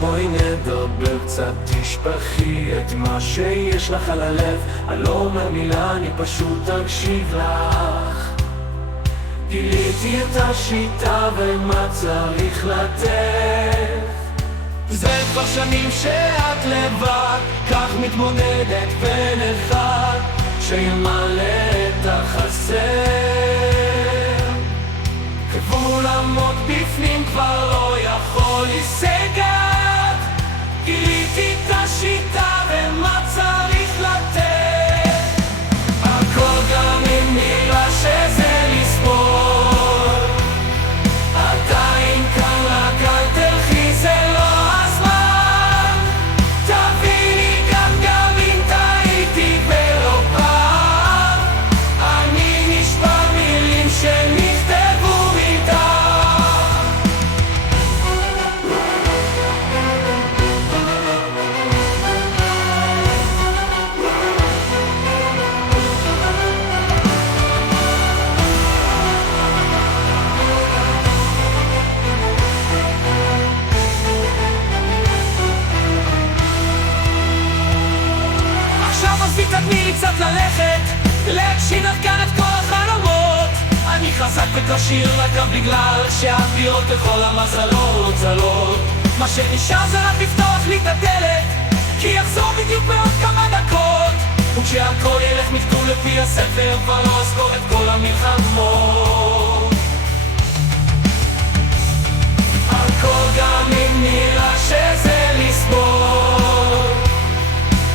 בואי נדבר קצת, תשפכי את מה שיש לך על הלב. אני לא אומר מילה, אני פשוט אקשיב לך. גיליתי את השיטה ומה צריך לתת. זה כבר שנים שאת לבד, כך מתמודדת בין אחד שימלא את החסר. גבול עמוק בפנים כבר לא יכול להיסגר. גיליתי את השיטה ומה צריך לתת. הכל גם אם נראה שזה לסבול, עדיין כאן רק אל תלכי, זה לא הזמן. תביני גם אם טעיתי ולא פעם. אני נשבע מילים שנכתבו תתני לי קצת ללכת, להגשים לך כאן את כל החלומות. אני חזק וקשיר רק גם בגלל שאת בירות בכל המזלות זלות. מה שנשאר זה רק לפתוח לי את הדלת, כי יחזור בדיוק בעוד כמה דקות. וכשהכל ילך מכתוב לפי הספר, כבר לא אזכור את כל המלחמות. הכל גם אם נראה שזה לסבול,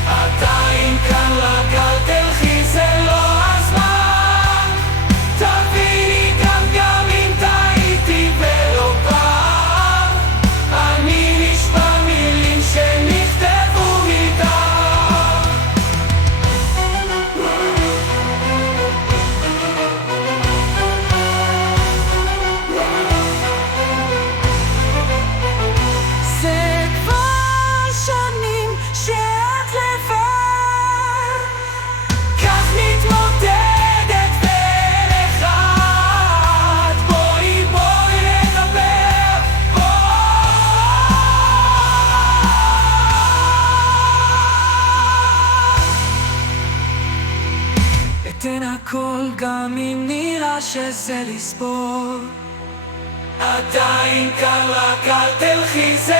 עדיין כאן רק אל תלכי, זה לא הזמן. תביני גם אם טעיתי ולא פעם. אני נשבע מילים שנכתבו מדם. זה כבר שנים שאת לבד, כך מתמודדת בין אחד. בואי נדבר, אתן הכל גם אם נראה שזה לסבול, עדיין כאן רק אל תלכי, זה